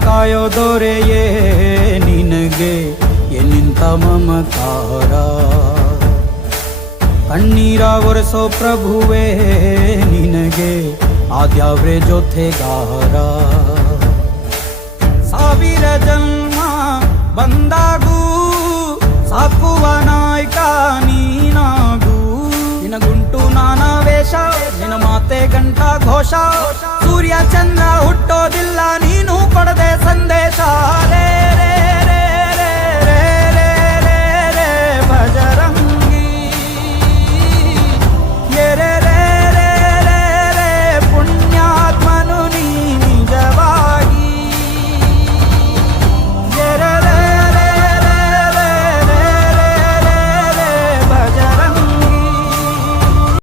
ಕಾಯೋ ದೊರೆಯೇ ನಿನಗೆ ಎಲ್ಲಿಂತ ಮಮಕಾರ ಕಣ್ಣೀರ ಒರೆಸೋ ಪ್ರಭುವೇ ನಿನಗೆ ಆದ್ಯಾವ್ರೆ ಜೊತೆಗಾರ? ಸಾವಿರ ಜನ್ಮ ಬಂದಾಗೂ ಸಾಕುವ ನಾಯ್ಕ ನೀನಾಗೂ. ನಿನಗುಂಟು ನಾನಾ ವೇಷ ನಿನ ಮಾತೆ ಗಂಟಾ ಘೋಷ.